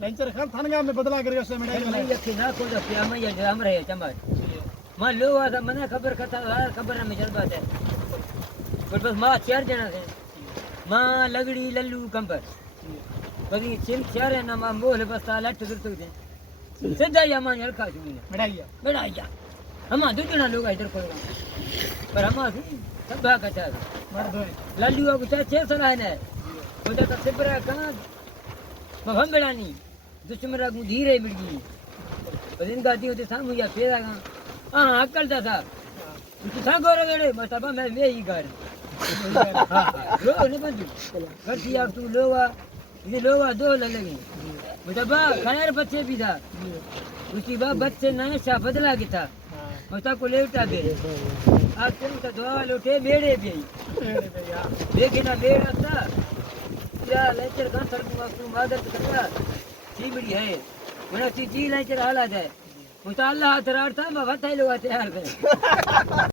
लेंचर खान थानगा में बदला कर से मेडा मैं ये ना को तो क्या मैं ये हम रहे चमच मां लो आ मने खबर कथा खबर में चल बात है पर बस मां चार जना थे मां लगड़ी लल्लू कंबर कभी सिम चार है ना मां बोल बस लट करते थे सीधा या मां हल्का छु मेड़ा हम दो जना लोग इधर कोई पर हम सब कथा मर्द लल्लू को छे सला है वो तो सिबरा कहां हम बेड़ानी दुश्मन को धीरे मिलगी बदिन गाती होते सामू या फेरा का हां अकल था तू सांगो रे मतलब मैं ही घर रो ने बंदू करती आप तू लोवा ये लोवा दो लगी मतलब खैर बच्चे भी था उसकी बाप बच्चे ना शा बदला की था मता को लेवटा बे आज तुम तो दो लोटे बेड़े भी लेकिन ना बेड़ा था या लेकर का सर को तू मदद करता सीबड़ी है बड़ा सी जी लेकर हालत है मुता अल्लाह हाथ राड़ता मैं बताई लो तैयार कर